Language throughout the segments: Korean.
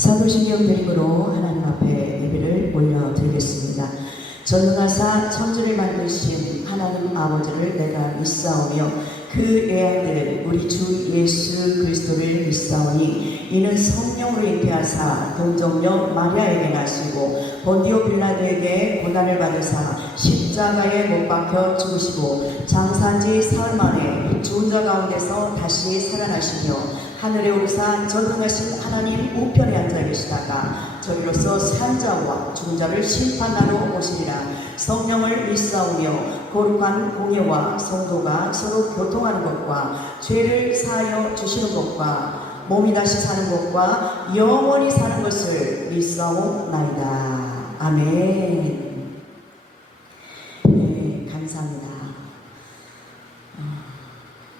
사도신경 드림으로 하나님 앞에 예배를 올려드리겠습니다. 전능하사 천지를 만드신 하나님 아버지를 내가 믿사오며 그 외아들 우리 주 예수 그리스도를 믿사오니 이는 성령으로 잉태하사 동정녀 마리아에게 나시고 본디오 빌라도에게 고난을 받으사 십자가에 못 박혀 죽으시고 장사지 사흘 만에 죽은 자 가운데서 다시 살아나시며 하늘에 오르사 전능하신 하나님 우편에 앉아 계시다가 저리로서 산 자와 죽은 자를 심판하러 오시리라. 성령을 믿사오며 거룩한 공예와 성도가 서로 교통하는 것과 죄를 사하여 주시는 것과 몸이 다시 사는 것과 영원히 사는 것을 믿사오나이다. 아멘. 네, 감사합니다.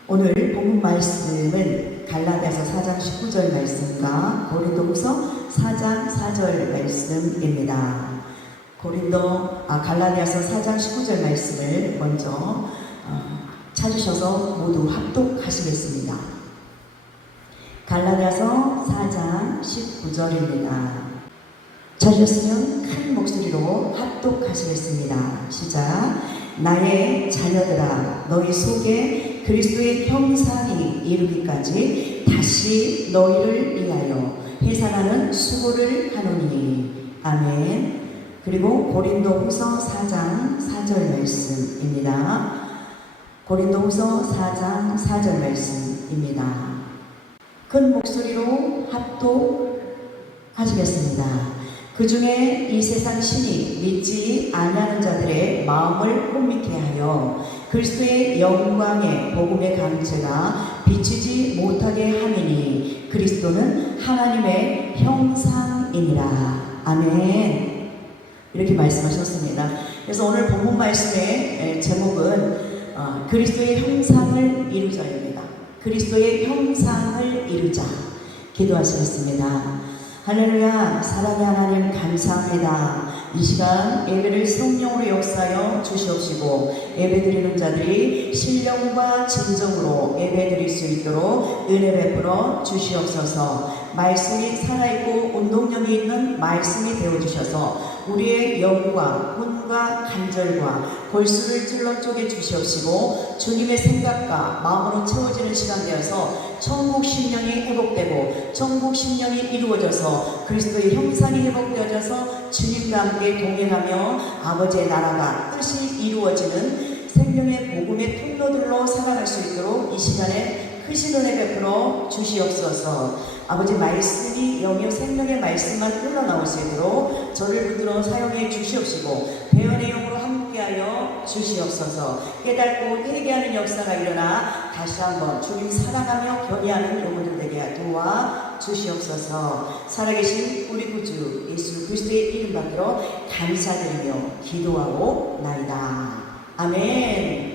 오늘 본문 말씀은 갈라디아서 4장 19절 말씀과 고린도후서 4장 4절 말씀입니다. 갈라디아서 4장 19절 말씀을 먼저 찾으셔서 모두 합독하시겠습니다. 갈라디아서 4장 19절입니다. 찾으셨으면 큰 목소리로 합독하시겠습니다. 시작. 나의 자녀들아, 너희 속에 그리스도의 형상이 이르기까지 다시 너희를 위하여 해산하는 수고를 하노니. 아멘. 그리고 고린도후서 4장 4절 말씀입니다. 고린도후서 4장 4절 말씀입니다. 큰 목소리로 합독하시겠습니다. 그 중에 이 세상 신이 믿지 아니하는 자들의 마음을 혼미케 하여 그리스도의 영광의 복음의 강체가 비치지 못하게 하느니 그리스도는 하나님의 형상이니라. 아멘. 이렇게 말씀하셨습니다. 그래서 오늘 본문 말씀의 제목은 그리스도의 형상을 이루자입니다. 그리스도의 형상을 이루자. 기도하시겠습니다. 할렐루야. 사랑의 하나님 감사합니다. 이 시간 예배를 성령으로 역사하여 주시옵시고 예배드리는 자들이 신령과 진정으로 예배드릴 수 있도록 은혜 베풀어 주시옵소서. 말씀이 살아있고 운동력이 있는 말씀이 되어주셔서 우리의 영과 혼과 간절과 골수를 찔러 쪼개 주시옵시고 주님의 생각과 마음으로 채워지는 시간 되어서 천국 심령이 회복되고 천국 심령이 이루어져서 그리스도의 형상이 회복되어져서 주님과 함께 동행하며 아버지의 나라가 뜻이 이루어지는 생명의 복음의 통로들로 살아갈 수 있도록 이 시간에 크신 은혜 베풀어 주시옵소서. 아버지 말씀이 영역 생명의 말씀만 흘러나올 수 있도록 저를 붙들어 사용해 주시옵시고 대언의 영으로 함께하여 주시옵소서. 깨닫고 회개하는 역사가 일어나 다시 한번 주님 사랑하며 견의하는 영혼들 되게 도와 주시옵소서. 살아계신 우리 구주 예수 그리스도의 이름 받들어 감사드리며 기도하고 나이다. 아멘.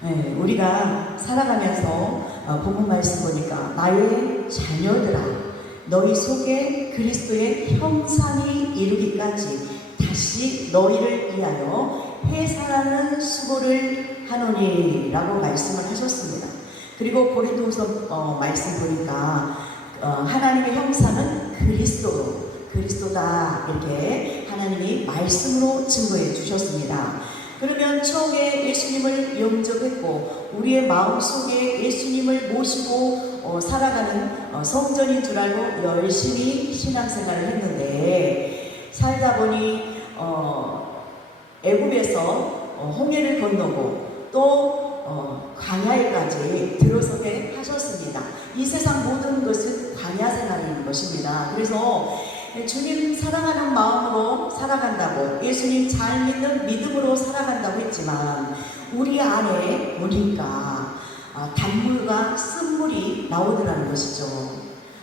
네, 우리가 살아가면서 본문 말씀 보니까 나의 자녀들아, 너희 속에 그리스도의 형상이 이루기까지 다시 너희를 위하여 회사하는 수고를 하노니 라고 말씀을 하셨습니다. 그리고 고린도후서 말씀 보니까 하나님의 형상은 그리스도다 이렇게 하나님이 말씀으로 증거해 주셨습니다. 그러면 처음에 예수님을 영접했고 우리의 마음속에 예수님을 모시고 살아가는 성전인 줄 알고 열심히 신앙생활을 했는데 살다 보니 애굽에서 홍해를 건너고 또 광야에까지 들어서게 하셨습니다. 이 세상 모든 것은 광야 생활인 것입니다. 그래서 주님 사랑하는 마음으로 살아간다고 예수님 잘 믿는 믿음으로 살아간다고 했지만 우리 안에 보니까 단물과 쓴물이 나오더라는 것이죠.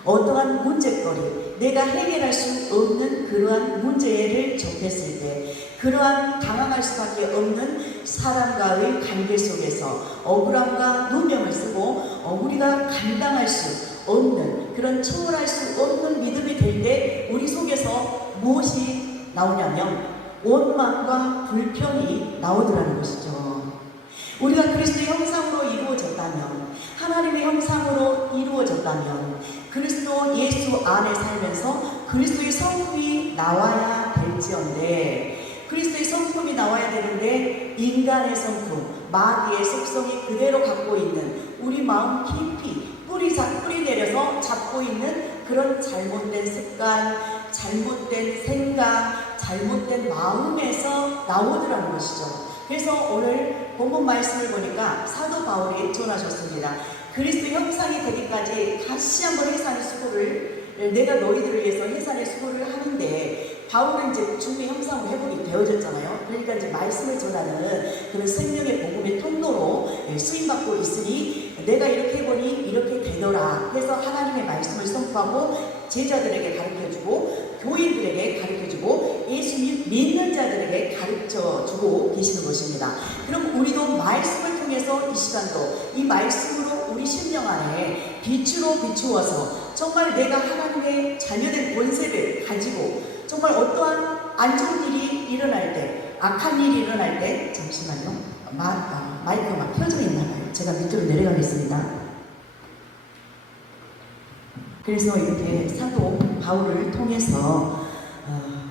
어떠한 문제거리, 내가 해결할 수 없는 그러한 문제를 접했을 때 그러한 당황할 수밖에 없는 사람과의 관계 속에서 억울함과 누명을 쓰고 우리가 감당할 수 없는 그런 초월할 수 없는 믿음이 될 때 우리 속에서 무엇이 나오냐면 원망과 불평이 나오더라는 것이죠. 우리가 그리스도의 형상으로 이루어졌다면 하나님의 형상으로 이루어졌다면 그리스도 예수 안에 살면서 그리스도의 성품이 나와야 될지언데, 그리스도의 성품이 나와야 되는데 인간의 성품, 마귀의 속성이 그대로 갖고 있는 우리 마음 깊이 뿌리 내려서 잡고 있는 그런 잘못된 습관, 잘못된 생각, 잘못된 마음에서 나오더라는 것이죠. 그래서 오늘 본문 말씀을 보니까 사도 바울이 전하셨습니다. 그리스도 형상이 되기까지 다시 한번 해산의 수고를, 내가 너희들을 위해서 해산의 수고를 하는데, 바울은 이제 주의 형상으로 회복이 되어졌잖아요. 그러니까 이제 말씀을 전하는 그런 생명의 복음의 통로로 쓰임받고 있으니 내가 이렇게 해보니 이렇게 되더라 해서 하나님의 말씀을 선포하고 제자들에게 가르쳐주고 교인들에게 가르쳐주고 예수 믿는 자들에게 가르쳐주고 계시는 것입니다. 그럼 우리도 말씀을 통해서 이 시간도 이 말씀으로 우리 심령 안에 빛으로 비추어서 정말 내가 하나님의 자녀된 권세를 가지고 정말 어떠한 안 좋은 일이 일어날 때, 악한 일이 일어날 때, 잠시만요. 마이크가 막 켜져 있나봐요. 제가 밑으로 내려가겠습니다. 그래서 이렇게 사도 바울을 통해서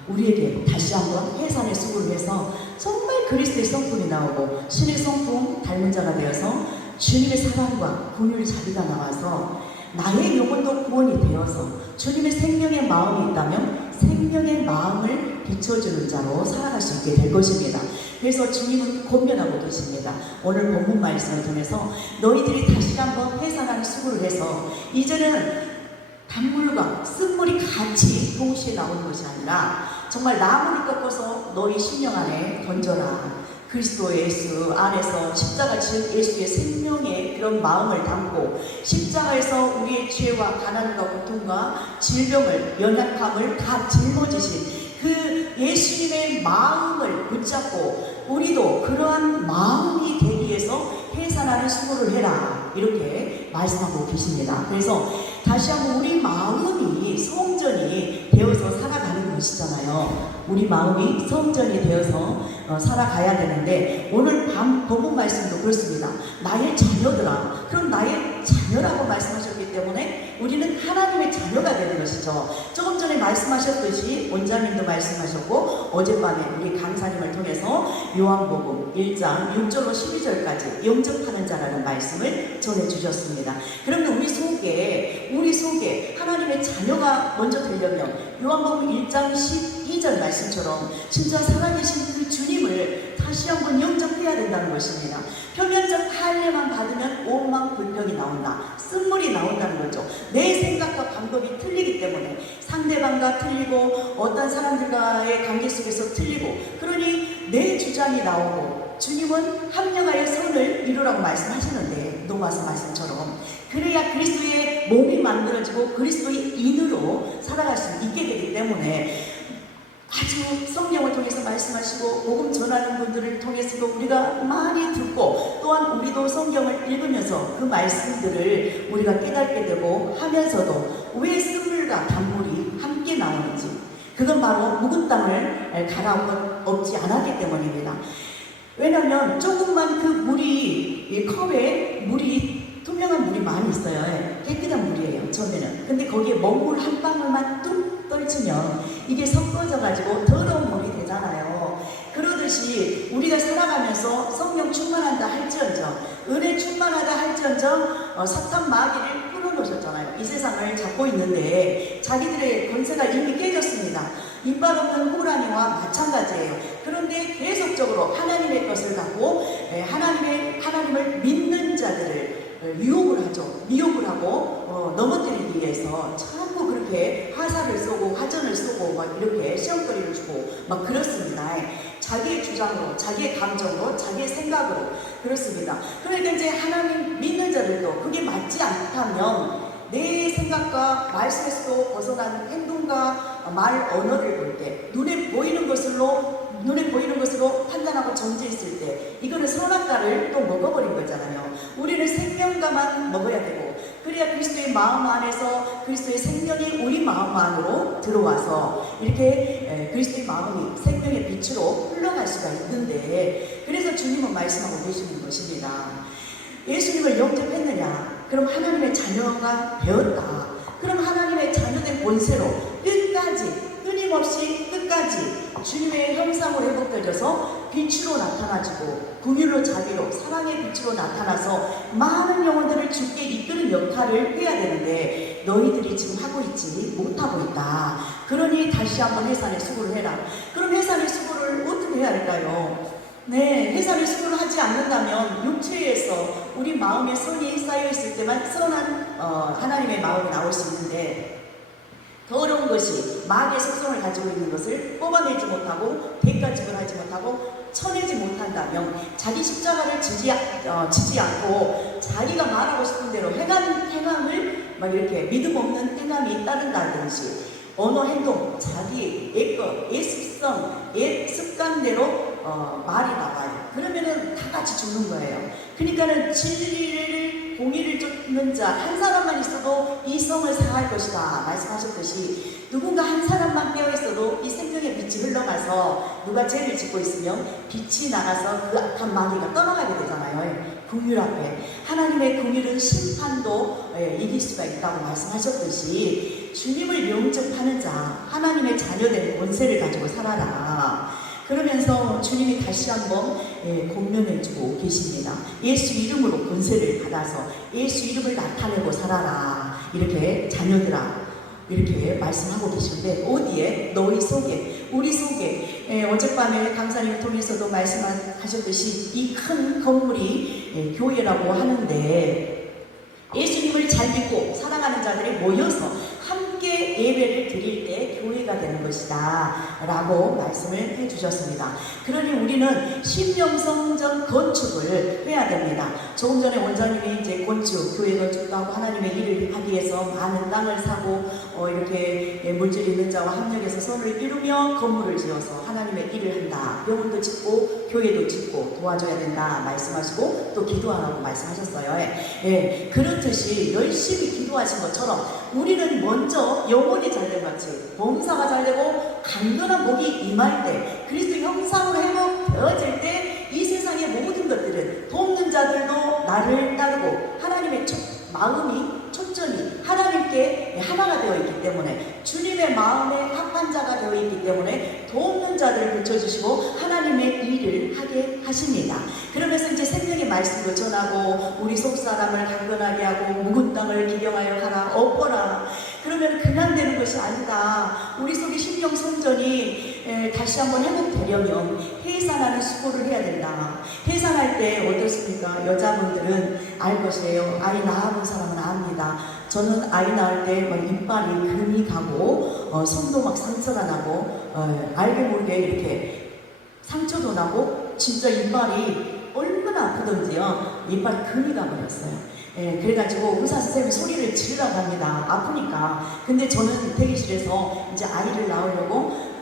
우리에게 다시 한번 해산의 수고를 해서 정말 그리스도의 성품이 나오고 신의 성품 닮은 자가 되어서 주님의 사랑과 긍휼의 자비가 나와서 나의 영혼도 구원이 되어서 주님의 생명의 마음이 있다면 생명의 마음을 비춰주는 자로 살아갈 수 있게 될 것입니다. 그래서 주님은 권면하고 계십니다. 오늘 본문 말씀을 통해서 너희들이 다시 한번 해산하는 수고를 해서 이제는 단물과 쓴물이 같이 동시에 나오는 것이 아니라 정말 나무를 꺾어서 너희 심령 안에 던져라. 그리스도 예수 안에서 십자가 즉 예수의 생명의 그런 마음을 담고 십자가에서 우리의 죄와 가난과 고통과 질병을 연약함을 다 짊어지신 그 예수님의 마음을 붙잡고 우리도 그러한 마음이 되기 위해서 해산하는 수고를 해라 이렇게 말씀하고 계십니다. 그래서 다시 한번 우리 마음이 성전이 되어서 살아가는 것이잖아요. 우리 마음이 성전이 되어서 살아가야 되는데 오늘 밤 본문 말씀도 그렇습니다. 나의 자녀들아. 그럼 나의 자녀라고 말씀하셨기 때문에 우리는 하나님의 자녀가 되는 것이죠. 조금 전에 말씀하셨듯이 원장님도 말씀하셨고 어젯밤에 우리 강사님을 통해서 요한복음 1장 6절로 12절까지 영접하는 자라는 말씀을 전해주셨습니다. 그러면 우리 속에 하나님의 자녀가 먼저 되려면 요한복음 1장 12절 말씀처럼 진짜 살아계신 그 주님을 다시 한번 영접해야 된다는 것입니다. 표면적 할례만 받으면 오만 불평이 나온다. 쓴물이 나온다는 거죠. 내 생각과 방법이 틀리기 때문에 상대방과 틀리고 어떤 사람들과의 관계 속에서 틀리고 그러니 내 주장이 나오고 주님은 합력하여 선을 이루라고 말씀하시는데 노마서 말씀처럼 그래야 그리스도의 몸이 만들어지고 그리스도의 인으로 살아갈 수 있게 되기 때문에 아주 성령을 통해서 말씀하시고 복음 전하는 분들을 통해서도 우리가 많이 듣고 또한 우리도 성경을 읽으면서 그 말씀들을 우리가 깨닫게 되고 하면서도 왜 쓴물과 단물이 함께 나오는지 그건 바로 묵은 땅을 갈아엎지 않았기 때문입니다. 왜냐하면 조금만 그 물이 이 컵에 물이 투명한 물이 많이 있어요. 깨끗한 물이에요 처음에는. 근데 거기에 먹물 한 방울만 뚝 떨치면 이게 섞어져 가지고 더러운 물이 되잖아요. 그러듯이 우리가 살아가면서 성령 충만한다 할지언정 은혜 충만하다 할지언정 사탄 마귀를 끊어놓으셨잖아요. 이 세상을 잡고 있는데 자기들의 권세가 이미 깨졌습니다. 이빨 없는 호랑이와 마찬가지예요. 그런데 계속적으로 하나님의 것을 갖고 하나님을 믿는 자들을 유혹을 하죠. 미혹을 하고 넘어뜨리기 위해서 자꾸 그렇게 화살을 쏘고 화전을 쏘고 막 이렇게 시험거리를 주고 막 그렇습니다. 자기의 주장으로, 자기의 감정으로, 자기의 생각으로 그렇습니다. 그러니까 이제 하나님 믿는 자들도 그게 맞지 않다면 내 생각과 말씀에서도 벗어난 행동과 말 언어를 볼 때 눈에 보이는 것으로 판단하고 정죄했을 때 이거는 선악과를 또 먹어버린 거잖아요. 우리는 생명과만 먹어야 되고 그래야 그리스도의 마음 안에서 그리스도의 생명이 우리 마음 안으로 들어와서 이렇게 그리스도의 마음이 생명의 빛으로 흘러갈 수가 있는데 그래서 주님은 말씀하고 계시는 것입니다. 예수님을 영접했느냐? 그럼 하나님의 자녀가 되었다. 그럼 하나님의 자녀된 본세로 끝까지 끊임없이 끝까지 주님의 형상으로 회복되어져서 빛으로 나타나지고 긍휼로 자비로 사랑의 빛으로 나타나서 많은 영혼들을 주께 이끄는 역할을 해야 되는데 너희들이 지금 하고 있지 못하고 있다. 그러니 다시 한번 해산의 수고를 해라. 그럼 해산의 수고를 어떻게 해야 할까요? 네, 해산의 수고를 하지 않는다면 육체에서 우리 마음에 선이 쌓여있을 때만 선한 하나님의 마음이 나올 수 있는데 더러운 것이 마귀의 속성을 가지고 있는 것을 뽑아내지 못하고 대가집을 못하고 쳐내지 못한다면 자기 십자가를 지지 않고 자기가 말하고 싶은 대로 행함을 막 이렇게 믿음 없는 행함이 따른다든지 언어 행동, 자기 옛 습성, 옛 습관대로 말이 나가요. 그러면은 다 같이 죽는 거예요. 그러니까는 진리를 공의를 쫓는 자 한 사람만 있어도 이 성을 상할 것이다 말씀하셨듯이 누군가 한 사람만 깨어 있어도 이 생명의 빛이 흘러가서 누가 죄를 짓고 있으면 빛이 나가서 그 악한 마귀가 떠나가게 되잖아요. 긍휼 앞에 하나님의 긍휼은 심판도 이길 수가 있다고 말씀하셨듯이 주님을 영접하는 자 하나님의 자녀된 권세를 가지고 살아라. 그러면서 주님이 다시 한번 권면해주고 계십니다. 예수 이름으로 권세를 받아서 예수 이름을 나타내고 살아라. 이렇게 자녀들아 이렇게 말씀하고 계신데 어디에? 너희 속에 우리 속에 어젯밤에 강사님을 통해서도 말씀하셨듯이 이 큰 건물이 교회라고 하는데 예수님을 잘 믿고 사랑하는 자들이 모여서 함께 예배를 드릴 때 교회가 되는 것이다 라고 말씀을 해주셨습니다. 그러니 우리는 신령성전 건축을 해야 됩니다. 조금 전에 원장님이 이제 건축, 교회 건축도 하고 하나님의 일을 하기 위해서 많은 땅을 사고 이렇게 물질 있는 자와 합력해서 선을 이루며 건물을 지어서 하나님의 일을 한다. 병원도 짓고 교회도 짓고 도와줘야 된다 말씀하시고 또 기도하라고 말씀하셨어요. 그렇듯이 열심히 기도하신 것처럼 우리는 먼저 영혼이 잘된 같이 범사가 잘되고 강건한 복이 임할 때 그리스도 형상으로 회복되어질 때 이 세상의 모든 것들은 돕는 자들도 나를 따르고 하나님의 마음이 초점이 하나님께 하나가 되어 있기 때문에 주님의 마음에 합한 자가 되어 있기 때문에 돕는 자들을 붙여주시고 하나님의 일을 하게 하십니다. 그러면서 이제 생명의 말씀도 전하고 우리 속사람을 강건하게 하고 묵은 땅을 기경하여 하라 엎어라. 그러면 그냥 되는 것이 아니다. 우리 속의 심령 성전이 다시 한번 회복되려면 해산하는 수고를 해야 된다. 해산할 때 어떻습니까? 여자분들은 알 것이에요. 아이 낳아본 사람은 압니다. 저는 아이 낳을 때 막 이빨이 금이 가고 손도 막 상처가 나고 알게 모르게 이렇게 상처도 나고 진짜 이빨이 얼마나 아프던지요. 이빨 금이 가버렸어요. 그래가지고 의사 선생님이 소리를 지르라고 합니다. 아프니까. 근데 저는 대기실에서 이제 아이를 낳으려고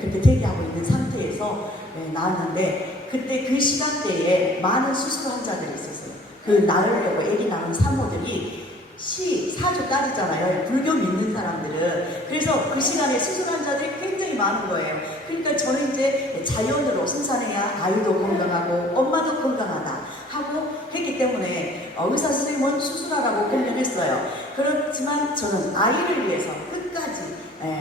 그렇게 대기하고 있는 상태에서 낳았는데 그때 그 시간대에 많은 수술 환자들이 있었어요. 그 낳으려고 애기 낳은 산모들이 사주 따지잖아요. 불교 믿는 사람들은. 그래서 그 시간에 수술 환자들이 굉장히 많은 거예요. 그러니까 저는 이제 자연으로 생산해야 아이도 건강하고 엄마도 건강하다 하고 했기 때문에 의사 선생님은 수술하라고 권면했어요. 그렇지만 저는 아이를 위해서 끝까지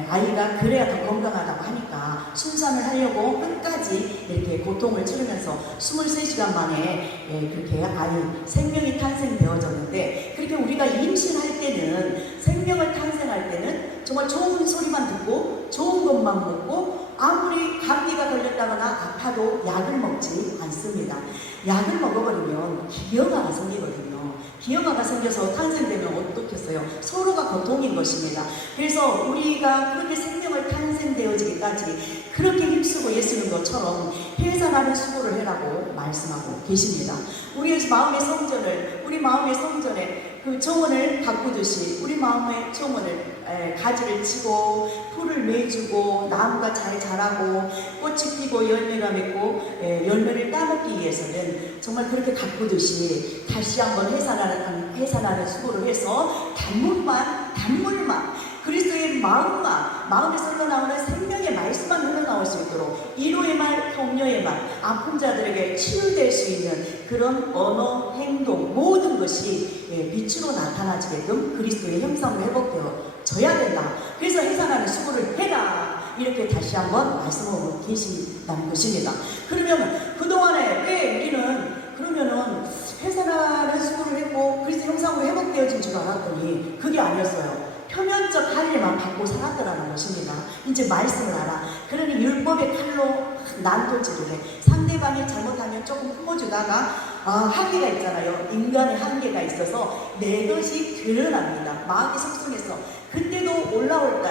아이가 그래야 더 건강하다고 하니까 순산을 하려고 끝까지 이렇게 고통을 치르면서 23시간 만에 그렇게 아이 생명이 탄생되어졌는데 그렇게 우리가 임신할 때는 생명을 탄생할 때는 정말 좋은 소리만 듣고 좋은 것만 먹고 아무리 감기가 걸렸다거나 아파도 약을 먹지 않습니다. 약을 먹어버리면 기형아가 생기거든요. 기형아가 생겨서 탄생되면 어떻겠어요? 서로가 고통인 것입니다. 그래서 우리가 그렇게 생명을 탄생되어지기까지 그렇게 힘쓰고 애쓰는 것처럼 해산하는 수고를 해라고 말씀하고 계십니다. 우리 마음의 성전에 그 정원을 가꾸듯이 우리 마음의 정원을 가지를 치고 풀을 매주고 나무가 잘 자라고 꽃이 피고 열매가 맺고 열매를 따먹기 위해서는 정말 그렇게 가꾸듯이 다시 한번 해산하는 수고를 해서 단물만 그리스도의 그리스도의 마음에서 흘러나오는 생명의 말씀만 흘러나올 수 있도록 위로의 말, 격려의 말, 아픈 자들에게 치유될 수 있는 그런 언어, 행동 모든 것이 빛으로 나타나지게끔 그리스도의 형상으로 회복되어져야 된다. 그래서 해산하는 수고를 해라. 이렇게 다시 한번 말씀하고 계신다는 것입니다. 그러면 그동안에 왜 우리는 그러면은 해산하는 수고를 했고 그리스도 형상으로 회복되어진 줄 알았더니 그게 아니었어요. 표면적 할례만 받고 살았더라는 것입니다. 이제 말씀을 알아. 그러니 율법의 칼로 난도질을 해. 상대방이 잘못하면 조금 품어주다가 한계가 있잖아요. 인간의 한계가 있어서 내 것이 드러납니다. 마음이 속성해서 그때도 올라할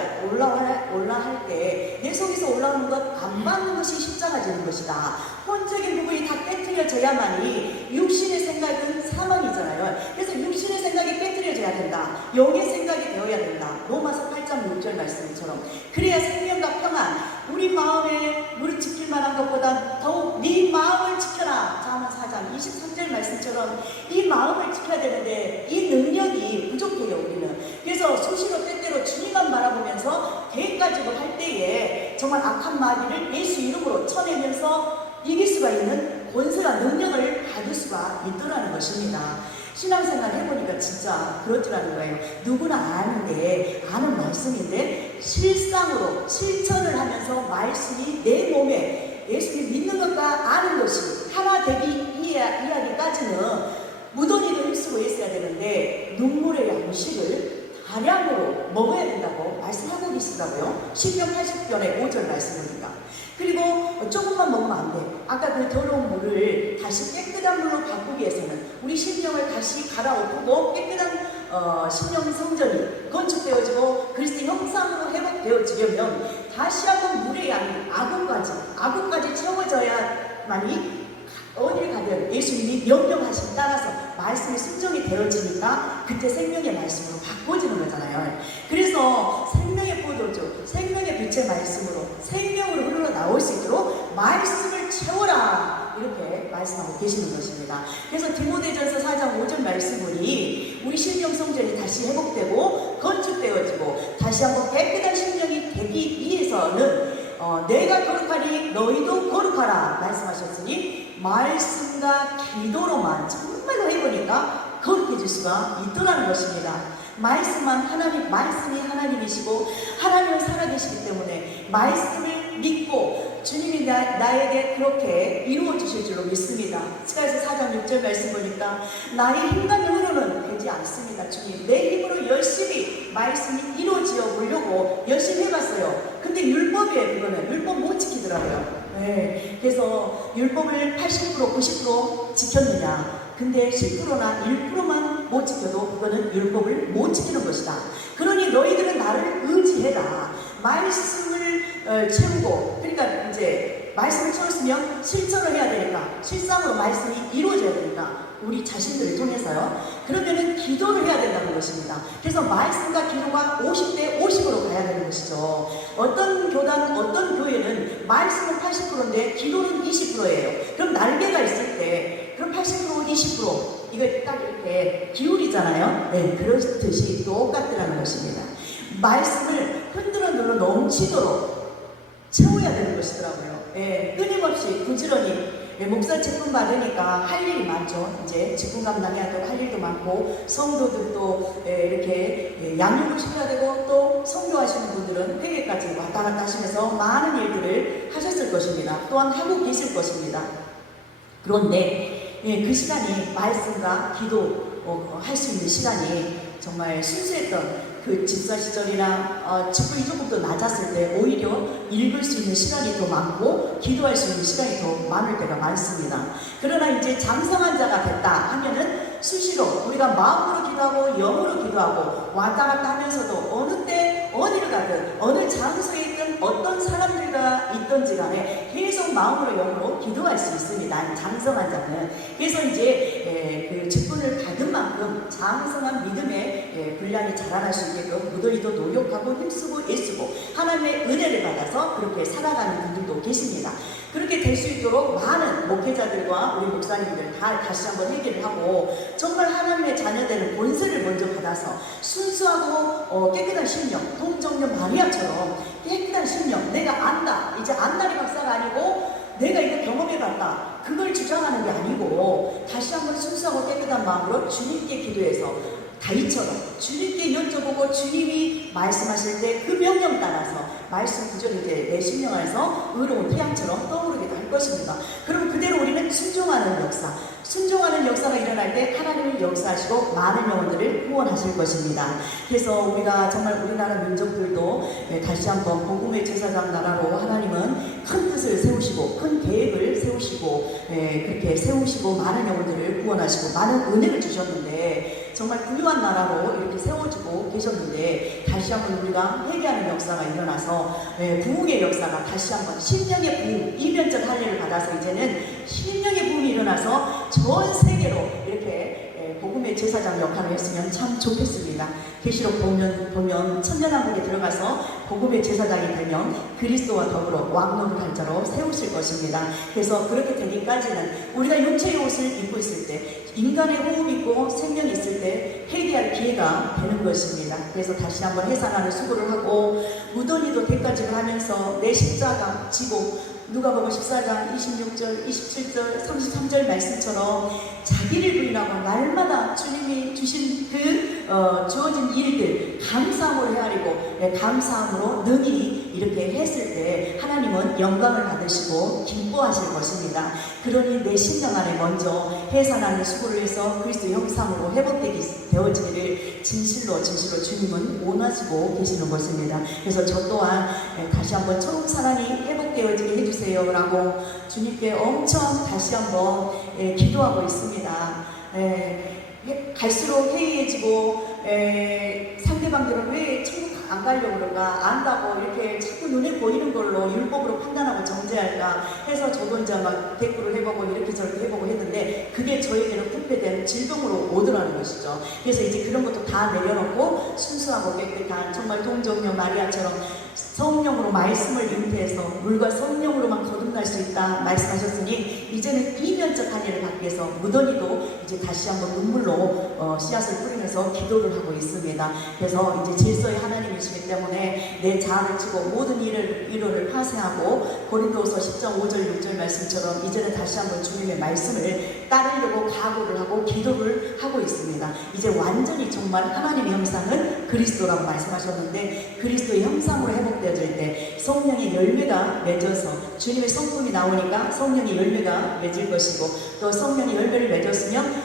때 내 속에서 올라오는 것 안 받는 것이 십자가지는 것이다. 혼적인 부분이 다 깨트려져야만이 육신의 생각은 사망이잖아요. 그래서 육신의 생각이 깨트려져야 된다. 영의 생각이 되어야 된다. 로마서 8장 6절 말씀처럼. 그래야 생명과 평안, 우리 마음에 무릎 지킬 만한 것보다 더욱 네 마음을 지켜라. 잠언 4장 23절 말씀처럼 이 마음을 지켜야 되는데 이 능력이 부족해요. 우리는. 그래서 수시로 때때로 주님만 바라보면서 계획가지고 할 때에 정말 악한 마귀를 예수 이름으로 쳐내면서 이길 수가 있는 권세와 능력을 받을 수가 있더라는 것입니다. 신앙생활 해보니까 진짜 그렇더라는 거예요. 누구나 아는 말씀인데 실상으로 실천을 하면서 말씀이 내 몸에 예수님 믿는 것과 아는 것이 하나 되기 이야기까지는 무던히도 힘쓰고 있어야 되는데 눈물의 양식을 다량으로 먹어야 된다고 말씀하고 계시더라고요. 시편 80편의 5절 말씀입니다. 그리고 조금만 먹으면 안 돼. 아까 그 더러운 물을 다시 깨끗한 물로 바꾸기 위해서는 우리 심령을 다시 갈아엎고 깨끗한 심령 성전이 건축되어지고 그리스도의 형상으로 회복되어지려면 다시 한번 물의 양이 아구까지 채워져야만이 어딜 가든 예수님이 명령하심 따라서 말씀이 순종이 되어지니까 그때 생명의 말씀으로 바꿔지는 거잖아요. 그래서 생명의 포도주, 생명의 빛의 말씀으로 생명으로 흘러나올 수 있도록 말씀을 채워라. 이렇게 말씀하고 계시는 것입니다. 그래서 디모데전서 4장 5절 말씀으로 우리 심령 성전이 다시 회복되고 건축되어지고 다시 한번 깨끗한 심령이 되기 위해서는 내가 거룩하니 너희도 거룩하라 말씀하셨으니 말씀과 기도로만 정말로 해보니까 거룩해질 수가 있더라는 것입니다. 말씀이 하나님이시고 하나님은 살아계시기 때문에 말씀을 믿고 주님이 나에게 그렇게 이루어 주실 줄로 믿습니다. 스가랴서 4장 6절 말씀 보니까 나의 힘과 능으로는 되지 않습니다. 주님 내 힘으로 열심히 말씀이 이루어지어 보려고 열심히 해봤어요. 근데 율법이에요. 그거는 율법 못 지키더라고요. 네, 그래서 율법을 80% 90% 지켰느냐, 근데 10%나 1%만 못 지켜도 그거는 율법을 못 지키는 것이다. 그러니 너희들은 나를 의지해라. 말씀을 채우고, 그러니까 이제 말씀을 채웠으면 실천을 해야 되니까, 실상으로 말씀이 이루어져야 되니까 우리 자신들을 통해서요. 그러면은 기도를 해야 된다는 것입니다. 그래서 말씀과 기도가 50대 50으로 가야 되는 것이죠. 어떤 교단, 어떤 교회는 말씀은 80%인데 기도는 20%예요. 그럼 날개가 있을 때 그럼 80% 20% 이거 딱 이렇게 기울이잖아요. 네, 그렇듯이 똑같더라는 것입니다. 말씀을 흔들어 넘치도록 채워야 되는 것이더라고요. 네, 끊임없이 부지런히 목사 직분 받으니까 할 일이 많죠. 이제 직분 감당해야 되고 할 일도 많고 성도들도 이렇게 양육을 시켜야 되고 또 성교하시는 분들은 회계까지 왔다 갔다 하시면서 많은 일들을 하셨을 것입니다. 또한 하고 계실 것입니다. 그런데 그 시간이 말씀과 기도 할 수 있는 시간이 정말 순수했던 그 집사 시절이나 직분이 조금 더 낮았을 때 오히려 읽을 수 있는 시간이 더 많고 기도할 수 있는 시간이 더 많을 때가 많습니다. 그러나 이제 장성한 자가 됐다 하면은 수시로 우리가 마음으로 기도하고 영으로 기도하고 왔다 갔다 하면서도 어느 때 어디를 가든 어느 장소에 있든 어떤 사람들과 있든지 간에 계속 마음으로 영으로 기도할 수 있습니다. 장성한 자는. 그래서 이제 그 직분을 받은 만큼 장성한 믿음의 분량이 자라날 수 있게끔 무더기도 노력하고 힘쓰고 애쓰고 하나님의 은혜를 받아서 그렇게 살아가는 분들도 계십니다. 그렇게 될 수 있도록 많은 목회자들과 우리 목사님들 다시 한번 얘기를 하고 정말 하나님의 자녀되는 본세를 먼저 받아서 순수하고 깨끗한 심령, 동정녀 마리아처럼 깨끗한 심령, 내가 안다, 이제 안다리 박사가 아니고 내가 이거 경험해봤다, 그걸 주장하는 게 아니고 다시 한번 순수하고 깨끗한 마음으로 주님께 기도해서 다윗처럼 주님께 여쭤보고 주님이 말씀하실 때 그 명령 따라서 말씀 구절이 이제 내 심령 안에서 의로운 태양처럼 떠오르게 할 것입니다. 그럼 그대로 우리는 순종하는 역사, 순종하는 역사가 일어날 때 하나님이 역사하시고 많은 영혼들을 구원하실 것입니다. 그래서 우리가 정말 우리나라 민족들도 다시 한번 복음의 제사장 나라로 하나님은 큰 뜻을 세우시고 큰 계획을 세우시고 그렇게 세우시고 많은 영혼들을 구원하시고 많은 은혜를 주셨는데 정말 훌륭한 나라로 이렇게 세워주고 계셨는데 다시 한번 우리가 회개하는 역사가 일어나서 부흥의 역사가 다시 한번 심령의 부흥, 이면적 할례를 받아서 이제는 심령의 부흥이 일어나서 전 세계로 이렇게 복음의 제사장 역할을 했으면 참 좋겠습니다. 계시록 보면 천년왕국에 들어가서 복음의 제사장이 되면 그리스도와 더불어 왕노릇할 자로 세우실 것입니다. 그래서 그렇게 되기까지는 우리가 육체의 옷을 입고 있을 때 인간의 호흡 있고 생명이 있을 때 회개할 기회가 되는 것입니다. 그래서 다시 한번 해산하는 수고를 하고 무더니도 대가직을 하면서 내 십자가 지고 누가복음 14장 26절, 27절, 33절 말씀처럼 자기를 부인하고 날마다 주님이 주신 주어진 일들 감사함으로 헤아리고 감사함으로 능히 이렇게 했을 때 하나님은 영광을 받으시고 기뻐하실 것입니다. 그러니 내 심령 안에 먼저 해산하는 수고를 해서 그리스도 형상으로 회복되어지기를 진실로 주님은 원하시고 계시는 것입니다. 그래서 저 또한 다시 한번 초록사랑이 회복되어지게 해주세요 라고 주님께 엄청 다시 한번 기도하고 있습니다. 갈수록 해이해지고 상대방들은 왜 천국 안 가려고 그런가, 안다고 이렇게 자꾸 눈에 보이는 걸로 율법으로 판단하고 정죄할까 해서 저도 이제 막 대꾸를 해보고 이렇게 저렇게 해보고 했는데 그게 저에게는 분배된 질병으로 오더라는 것이죠. 그래서 이제 그런 것도 다 내려놓고 순수하고 깨끗한 정말 동정녀 마리아처럼 성령으로 말씀을 잉태해서 물과 성령으로만 거듭날 수 있다 말씀하셨으니 이제는 이면적 할례를 받기 위해서 무더니도 이제 다시 한번 눈물로 씨앗을 뿌리면서 기도를 하고 있습니다. 그래서 이제 질서의 하나님이시기 때문에 내 자아를 치고 모든 일을 파쇄하고 고린도서 10장 5절 6절 말씀처럼 이제는 다시 한번 주님의 말씀을 따르려고 각오를 하고 기도를 하고 있습니다. 이제 완전히 정말 하나님의 형상은 그리스도라고 말씀하셨는데 그리스도의 형상으로 회복되어질 때 성령의 열매가 맺어서 주님의 성품이 나오니까 성령의 열매가 맺을 것이고 또 성령의 열매를 맺었으면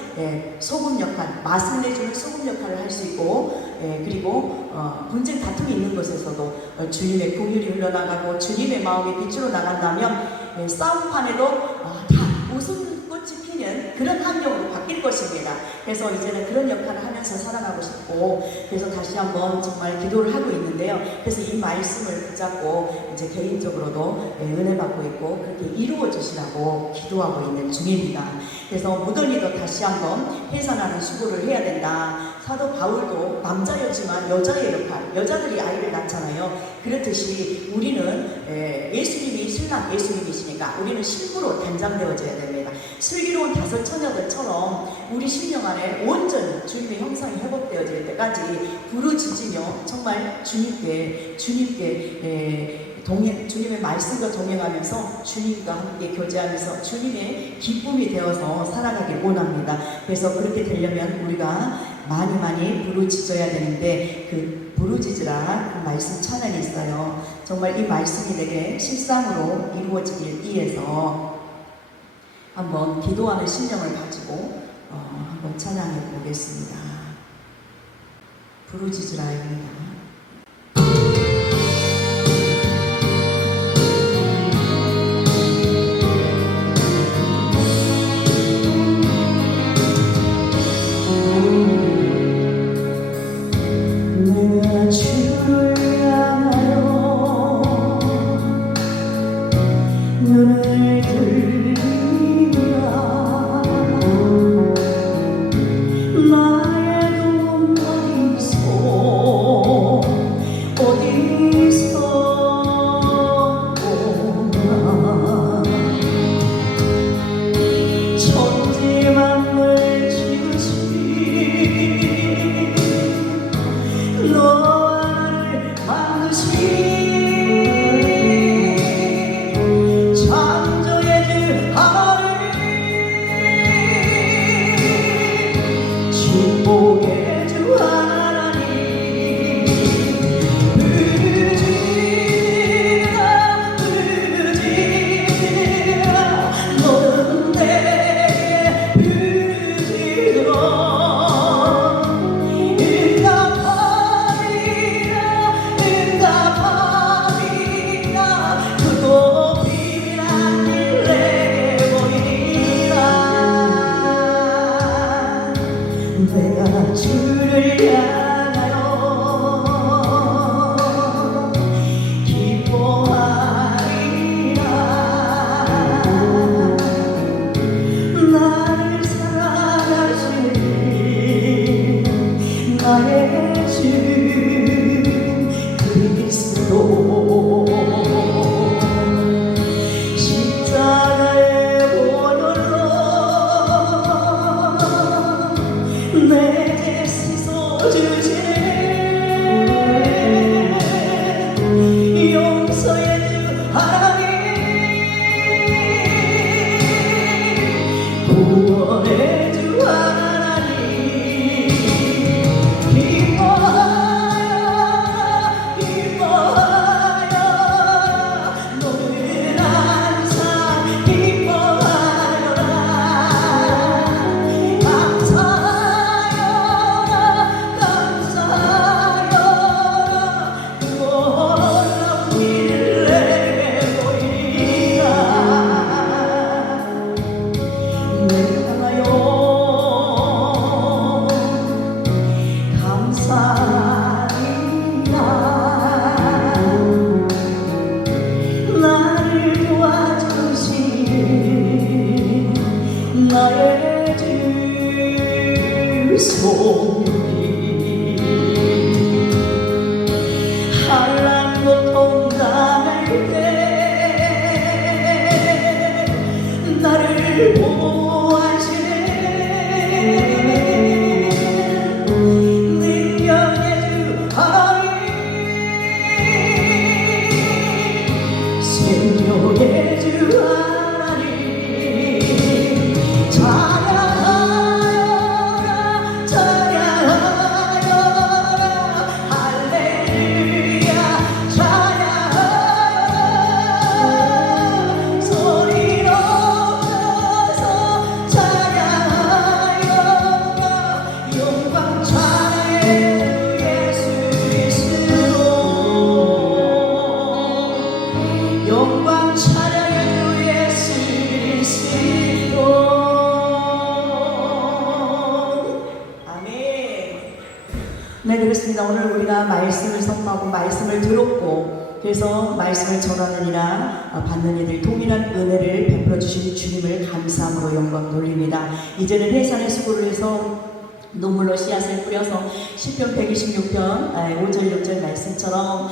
소금 역할, 맛을 내주는 소금 역할을 할 수 있고 그리고 분쟁 다툼이 있는 곳에서도 주님의 긍휼이 흘러나가고 주님의 마음이 빛으로 나간다면 싸움판에도 다 웃음꽃이 피는 그런 환경으로 바뀔 것입니다. 그래서 이제는 그런 역할을 하면서 살아가고 싶고 그래서 다시 한번 정말 기도를 하고 있는데요. 그래서 이 말씀을 붙잡고 이제 개인적으로도 은혜 받고 있고 그렇게 이루어 주시라고 기도하고 있는 중입니다. 그래서 무더니도 다시 한번 해산하는 수고를 해야 된다. 사도 바울도 남자였지만 여자의 역할, 여자들이 아이를 낳잖아요. 그렇듯이 우리는 예수님이 신랑 예수님이시니까 우리는 신부로 단장되어져야 됩니다. 슬기로운 다섯 처녀들처럼 우리 심령 안에 온전히 주님의 형상이 회복되어질 때까지 부르짖으며 정말 주님께 주님의 말씀과 동행하면서 주님과 함께 교제하면서 주님의 기쁨이 되어서 살아가길 원합니다. 그래서 그렇게 되려면 우리가 많이 부르짖어야 되는데 그 부르짖으라 그 말씀 찬양이 있어요. 정말 이 말씀이 내게 실상으로 이루어지길 위해서 한번 기도하는 심령을 가지고 한번 찬양해 보겠습니다. 부르짖으라입니다. 나의 눈 어디서 네, 그렇습니다. 오늘 우리가 말씀을 선포하고 말씀을 들었고 그래서 말씀을 전하는 이나 받는 이들 동일한 은혜를 베풀어 주신 주님을 감사함으로 영광 돌립니다. 이제는 해산의 수고를 해서 눈물로 씨앗을 뿌려서 시편 126편 5절 6절 말씀처럼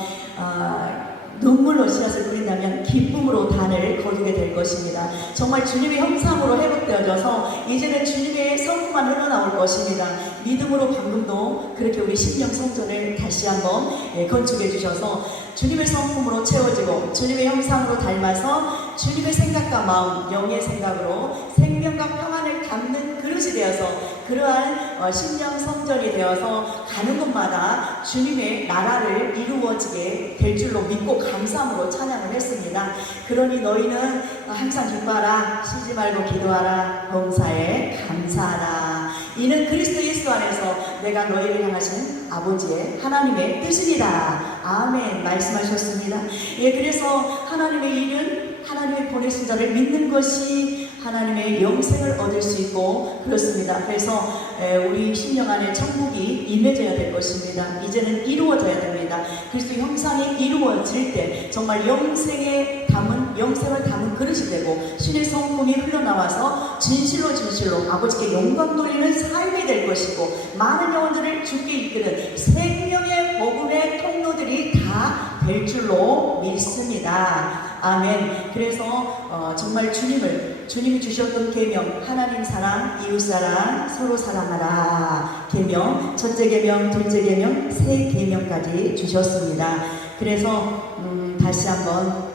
눈물로 씨앗을 뿌린다면 기쁨으로 단을 거두게 될 것입니다. 정말 주님의 형상으로 회복되어져서 이제는 주님의 성품만 흘러나올 것입니다. 믿음으로 방금도 그렇게 우리 심령 성전을 다시 한번 건축해 주셔서 주님의 성품으로 채워지고 주님의 형상으로 닮아서 주님의 생각과 마음, 영의 생각으로 생명과 평안을 담는 그릇이 되어서 그러한 심령 성전이 되어서 가는 곳마다 주님의 나라를 이루어지게 될 줄로 믿고 감사함으로 찬양을 했습니다. 그러니 너희는 항상 기뻐하라, 쉬지 말고 기도하라, 범사에 감사하라. 이는 그리스도 예수 안에서 내가 너희를 향하신 아버지의 하나님의 뜻이니라. 아멘 말씀하셨습니다. 예, 그래서 하나님의 일은 하나님의 보내신 자를 믿는 것이 하나님의 영생을 얻을 수 있고 그렇습니다. 그래서 우리 심령 안에 천국이 임해져야 될 것입니다. 이제는 이루어져야 됩니다. 그리스도 형상이 이루어질 때 정말 영생을 담은 그릇이 되고 신의 성품이 흘러나와서 진실로 아버지께 영광 돌리는 삶이 될 것이고 많은 영혼들을 주께 이끄는 생명의 복음의 통로들이 다 될 줄로 믿습니다. 아멘. 그래서 정말 주님을 주님이 주셨던 계명, 하나님 사랑, 이웃 사랑, 서로 사랑하라 계명, 첫째 계명, 둘째 계명, 세 계명까지 주셨습니다. 그래서 다시 한번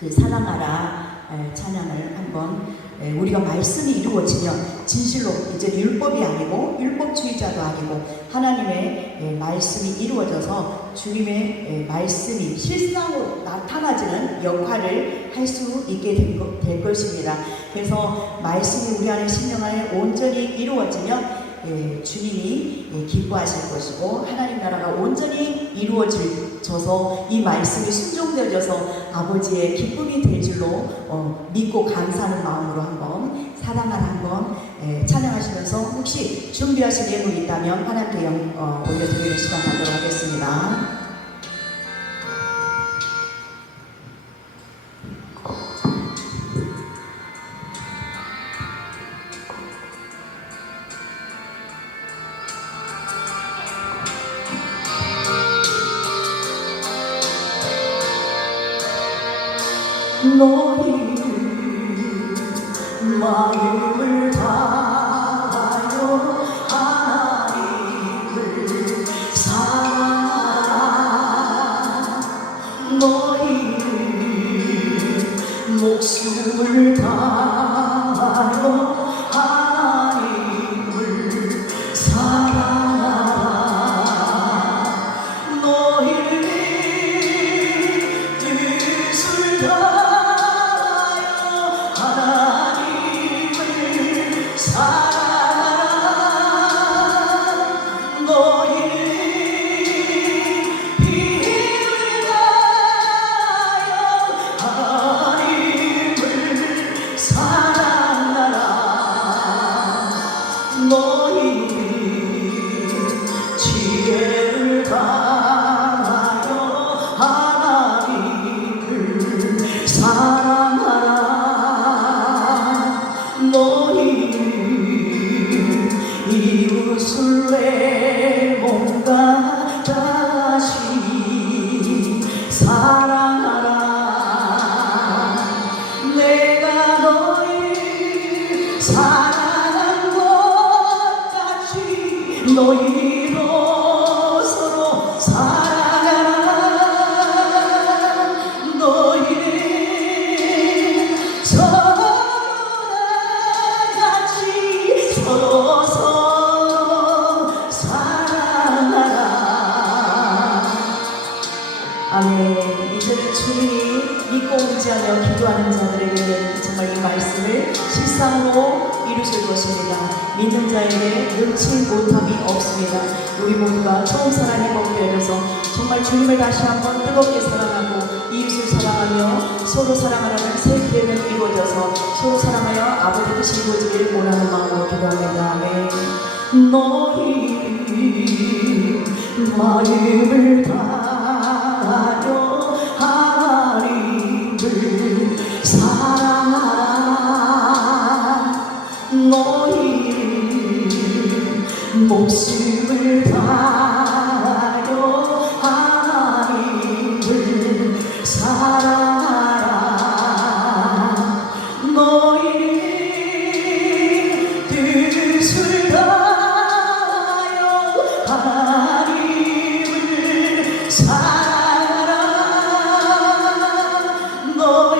그 사랑하라 찬양을 한번 우리가 말씀이 이루어지면 진실로 이제 율법이 아니고 율법주의자도 아니고 하나님의 말씀이 이루어져서 주님의 말씀이 실상으로 나타나지는 역할을 할 수 있게 될 것입니다. 그래서 말씀이 우리 안에 심령 안에 온전히 이루어지면 주님이 기뻐하실 것이고 하나님 나라가 온전히 이루어져서 이 말씀이 순종되어져서 아버지의 기쁨이 될 줄로 믿고 감사하는 마음으로 한번 사랑을 한번 찬양하시면서 혹시 준비하신 예물이 있다면 하나님께 올려드리는 시간 갖도록 하겠습니다. 너희를 마음을 다하여 하나님을 사랑하라. 너희를 목숨을 다하여 하나님을 사랑하라. 너희를 뜻을 다하여 이웃을 내 몸과 다시 사랑하라. 내가 너희를 사랑한 것 같이 너희도 서로 사랑하라. 너희를 서로 같이 서로 아멘. 이제 주님이 믿고 의지하며 기도하는 자들에게는 정말 이 말씀을 실상으로 이루실 것입니다. 믿는 자에게 능치 못함이 없습니다. 우리 모두가 처음 사랑의 법궤에서 정말 주님을 다시 한번 뜨겁게 사랑하고 이웃을 사랑하며 서로 사랑하라는 새 계명이 이루어져서 서로 사랑하여 아버지 뜻이 이루어지기를 원하는 마음으로 기도합니다. 아멘. 너희 마음을 다하여 하나님을 사랑하라. 너희 목숨을 다하여 하나님을 사랑하라. 너희 뜻을 다하여 하나님을 사랑하라. 너희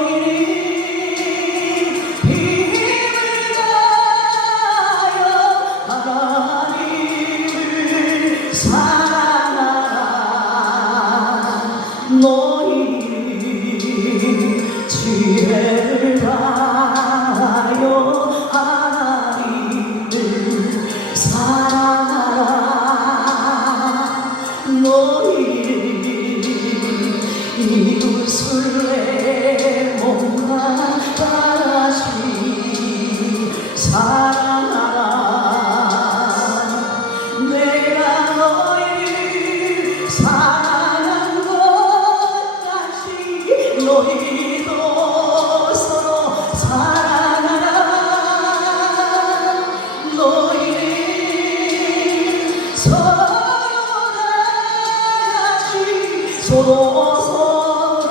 힘을 다하여 하나님을 사랑하라. 너희 지혜를 다하여 하나님을 사랑하라. 너희 이웃을 내 몸과 다시 사랑하라. 내가 너희를 사랑한 것 같이 너희도 서로 사랑하라. 너희는 서로 서로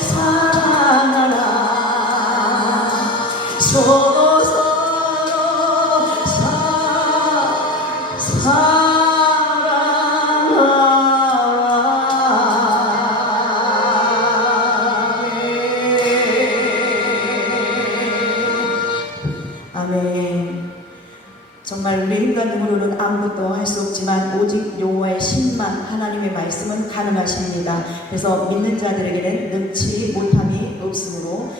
사랑하라. 서로 아멘. 정말 우리 인간 눈으로는 아무것도 할 수 없지만 오직 여호와의 신만, 하나님의 말씀은 가능하십니다. 그래서 믿는 자들에게는 능치 못함이 없으므로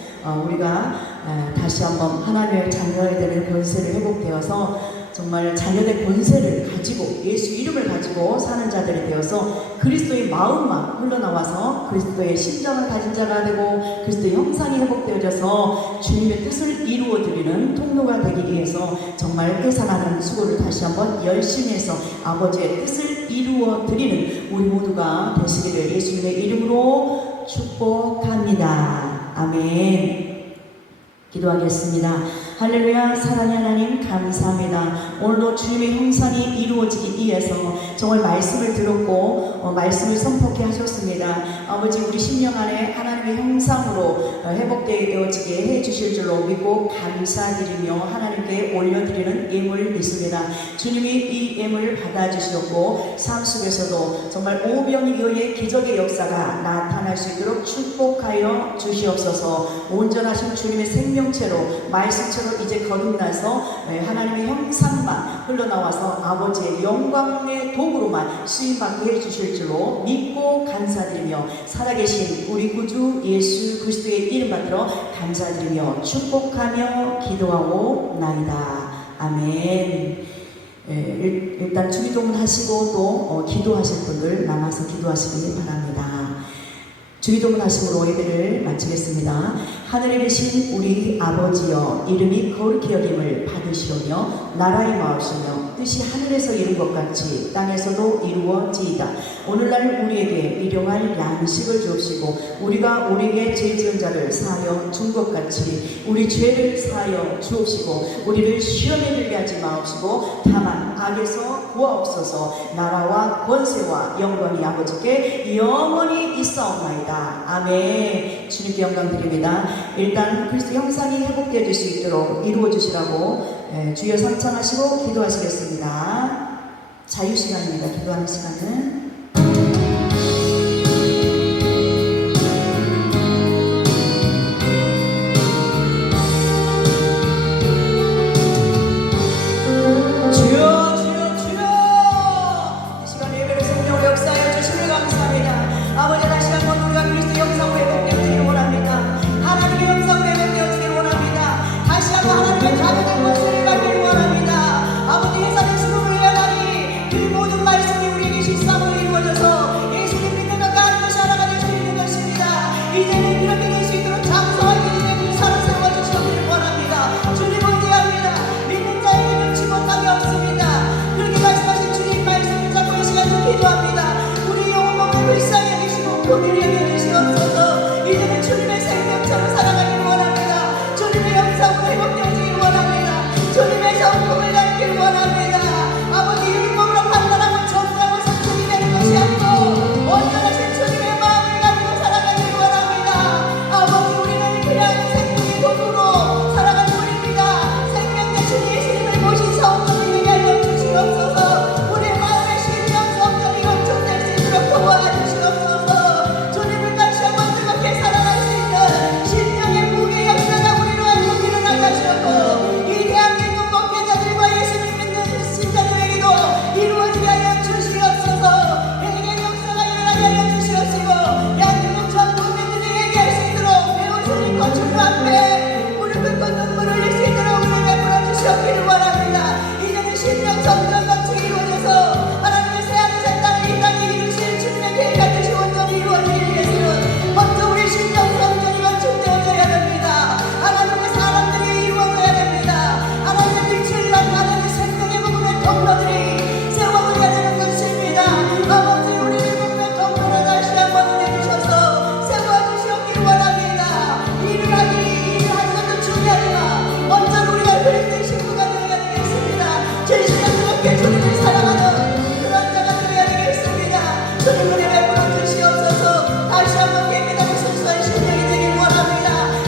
우리가 다시 한번 하나님의 자녀에 되는 권세를 회복되어서 정말 자녀의 권세를 가지고 예수 이름을 가지고 사는 자들이 되어서 그리스도의 마음만 흘러나와서 그리스도의 심장을 가진 자가 되고 그리스도의 형상이 회복되어져서 주님의 뜻을 이루어드리는 통로가 되기 위해서 정말 깨산하는 수고를 다시 한번 열심히 해서 아버지의 뜻을 이루어드리는 우리 모두가 되시기를 예수님의 이름으로 축복합니다. 아멘. 기도하겠습니다. 할렐루야. 사랑의 하나님 감사합니다. 오늘도 주님의 형상이 이루어지기 위해서 정말 말씀을 들었고 말씀을 선포케 하셨습니다. 아버지 우리 심령 안에 하나님의 형상으로 회복되어지게 해주실 줄로 믿고 감사드리며 하나님께 올려드리는 예물을 믿습니다. 주님이 이 예물을 받아주시었고 삶 속에서도 정말 오병이어의 기적의 역사가 나타날 수 있도록 축복하여 주시옵소서. 온전하신 주님의 생명체로 말씀처럼 이제 거듭나서 하나님의 형상만 흘러나와서 아버지의 영광의 도구로만 쓰임받게 해주실 줄로 믿고 감사드리며 살아계신 우리 구주 예수 그리스도의 이름 받들어 감사드리며 축복하며 기도하고 나이다. 아멘. 일단 주기도문 하시고 또 기도하실 분들 남아서 기도하시기 바랍니다. 주기도문 하심으로 예배를 마치겠습니다. 하늘에 계신 우리 아버지여 이름이 거룩히 여김을 받으시오며 나라의 마옵시며 뜻이 하늘에서 이룬 것 같이 땅에서도 이루어지이다. 오늘날 우리에게 일용할 양식을 주옵시고 우리가 우리에게 죄 지은 자를 사하여 준 것 같이 우리 죄를 사하여 주옵시고 우리를 시험에 들게 하지 마옵시고 다만 악에서 구하옵소서. 나라와 권세와 영광이 아버지께 영원히 있사옵나이다. 아멘. 주님께 영광 드립니다. 일단 그리스도 형상이 회복되어질 수 있도록 이루어 주시라고 주여 상창하시고 기도하시겠습니다. 자유시간입니다. 기도하는 시간은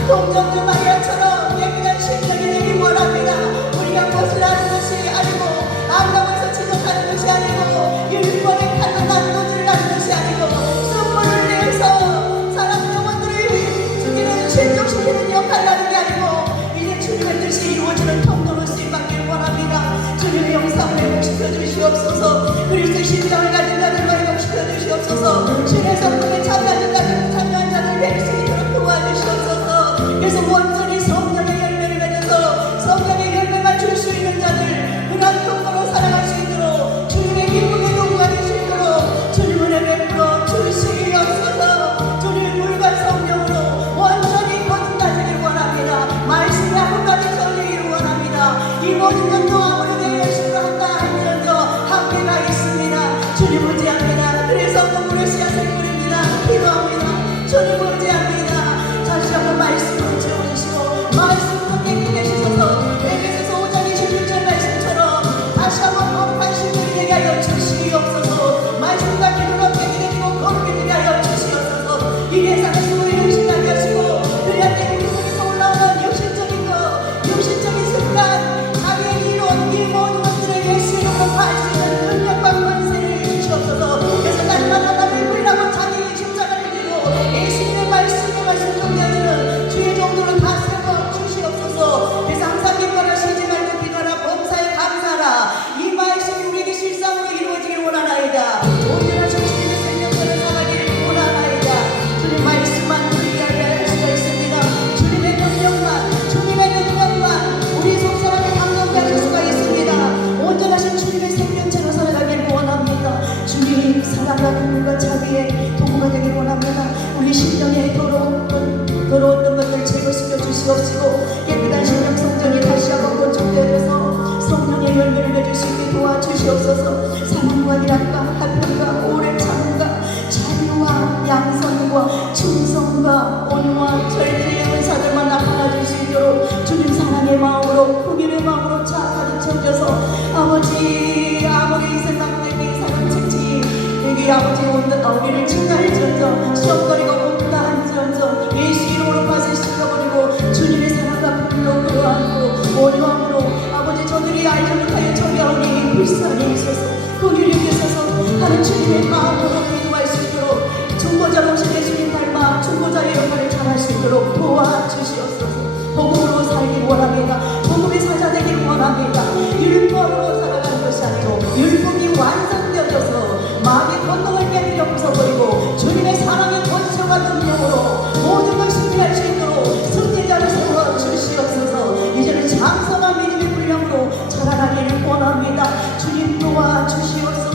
동정녀 마리아처럼 예민한 심령이 주님 의지합니다. 다시 한번 말씀으로 채워주시고 말씀으로 깨끗게 하셔서 에베소서 5장 26절 말씀처럼 다시 한번 거룩한 신분이 되게 하여 주시옵소서. 말씀과 기도로 깨끗해지고 거룩히 되게 하여 주시옵소서. 이 세상에서 우리를 신하게 하시고 그리하여 우리 속에서 올라오는 육신적인 것, 육신적인 습관, 자기의 이론, 이 모든 것들을 예수 이름으로 파할 수 있는 능력과 권세를 주시옵소서. 그래서 날마다 나를 부인하고 자기의 십자가를 지고 예수님의 말씀에 말씀 정리하시는 주의 종들을 다스려 주시옵소서. 그래서 항상 기뻐라, 쉬지 말고 기도하라, 범사에 감사하라. 이 말씀이 우리에게 실상으로 이루어지길 원하나이다. 온전하신 주님의 생명처럼 살아가기를 원하나이다. 주님 말씀만 의지하게 할 수가 있습니다. 주님의 능력만 우리 속사람을 감동케 하실 수가 있습니다. 온전하신 주님의 생명처럼 살아가기를 원합니다. 주님 사랑과 긍휼과 자비의 도구가 되길 원합니다. 우리 심령에 더러웠던 것들 제거시켜 주시옵시고 깨끗한 심령 성전이 다시 한번 건축되어서 성령의 열매를 맺을 수 있게 도와주시옵소서. 사랑과 일함과 화평과 오래 참음과 자유와 양선과 충성과 온유와 절제의 은사들만 나타나줄 수 있도록 주님 사랑의 마음으로 긍휼의 마음으로 가득 채워져서 아버지 아무리 인생 막대기 사랑 책지 여기 아버지 우리를 칭찬할지언정 시험거리가 온다 한지언정 예수 이름으로 밭을 씻어버리고 주님의 사랑과 긍휼로 끌어안고 온유함으로 아버지 저들이 알지 못하여 저리하오니 불쌍히 있어서 긍휼히 여기소서 하는 주님의 마음으로 기도할 수 있도록 중보자로 오신 예수님 닮아 중보자의 역할을 잘할 수 있도록 도와주시옵소서. 복음으로 살길 원합니다. 복음의 사자 되길 원합니다. 율법으로 살아가는 것이 아니고 율법이 완성되어져서 마귀의 권능을 깨뜨려 부숴버리고 주님의 사랑의 권세와 능력으로 모든 걸 승리할 수 있도록 승리자를 세워주시옵소서. 이제는 장성한 믿음의 분량으로 자라나기를 원합니다. 주님 도와주시옵소서.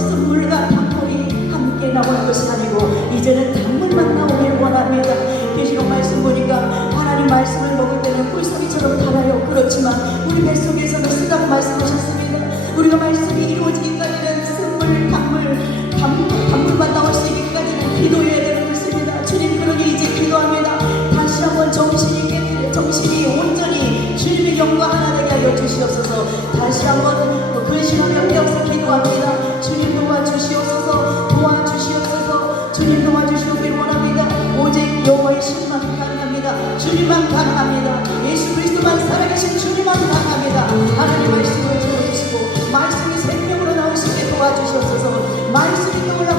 쓴물과 단물이 함께 나오는 것이 아니고 이제는 단물만 나오길 원합니다. 계시록 말씀 보니까 하나님 말씀을 먹을 때는 꿀소리처럼 달아요. 그렇지만 우리 뱃속에서는 쓰다고 말씀하셨습니다. 우리가 말씀이 이루어지기까지는 쓴물, 단물만 나올 수 있기까지는 기도해야 되는 것입니다. 주님 그러니 이제 기도합니다. 다시 한번 정신이 온전히 주님의 영과 하나 되게 하여 주시옵소서. 다시 한번 근신하며 깨어서 기도합니다. 주님 도와주시옵소서. 주님 도와주시옵기를 원합니다. 오직 여호와의 신만 가능합니다. 주님만 가능합니다. 예수 그리스도만 살아계신 주님만 가능합니다. 하나님 말씀을 들어주시고 말씀이 생명으로 나오시게 도와주시옵소서. 말씀이 떠올라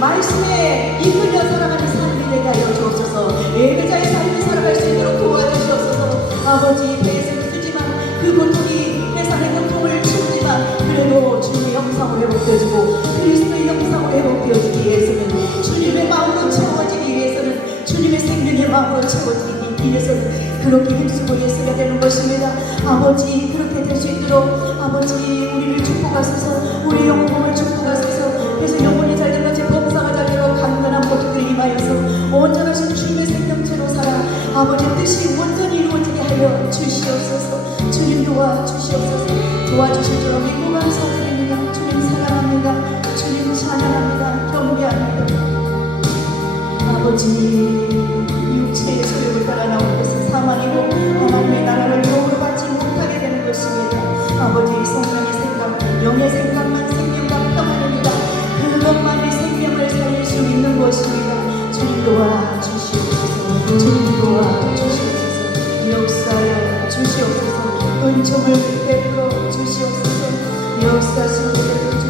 말씀에 이끌려 살아가는 삶이 되게 하여 주옵소서. 예배자의 삶을 살아갈 수 있도록 도와주시옵소서. 아버지 배에서 쓰지만 그 고통이 세상의 고통을 치우지만 그래도 주님의 형상으로 회복되어지고 그리스도의 형상으로 회복되어지기 위해서는 주님의 마음으로 채워지기 위해서는 주님의 생명의 마음으로 채워지기 위해서는 그렇게 힘쓰고 애써야 되는 것입니다. 아버지 그렇게 될 수 있도록 아버지 우리를 축복하소서. 우리 영혼을 축복하소서. 그래서 영혼이 잘된 것이 범사가 잘되고 강건한 모습들이 임하여서 온전하신 주님의 생명체로 살아 아버지 뜻이 온전히 이루어지게 하여 주시옵소서. 주님 도와주시옵소서. 도와주실 줄 믿고 감사드립니다. 주님 사랑합니다. 주님 찬양합니다. 경배합니다. 아버지 육체의 소욕을 따라 나오는 것은 사망이고 하나님의 나라를 영으로 받지 못하게 되는 것입니다. 아버지 성령의 생각, 영의 생각만 생명과 평안입니다. 그것만이 생명을 살릴 수 있는 것입니다. 주님 도와주시옵소서. 주님 도와주시옵소서. 역사여 주시옵소서. 은총을 베풀어 주시옵소서. 역사하시옵소서.